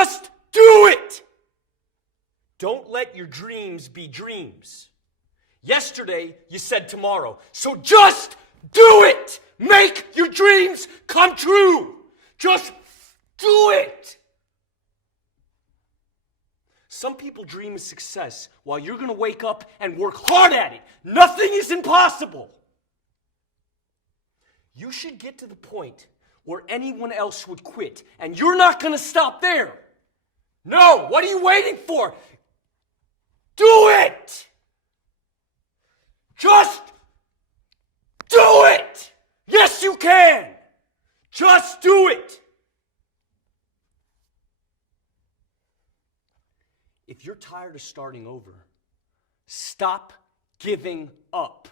Just do it! Don't let your dreams be dreams. Yesterday, you said tomorrow. So just do it! Make your dreams come true! Just do it! Some people dream of success while you're going to wake up and work hard at it. Nothing is impossible. You should get to the point where anyone else would quit, and you're not going to stop there. No, what are you waiting for? Do it! Just do it! Yes, you can! Just do it! If you're tired of starting over, stop giving up.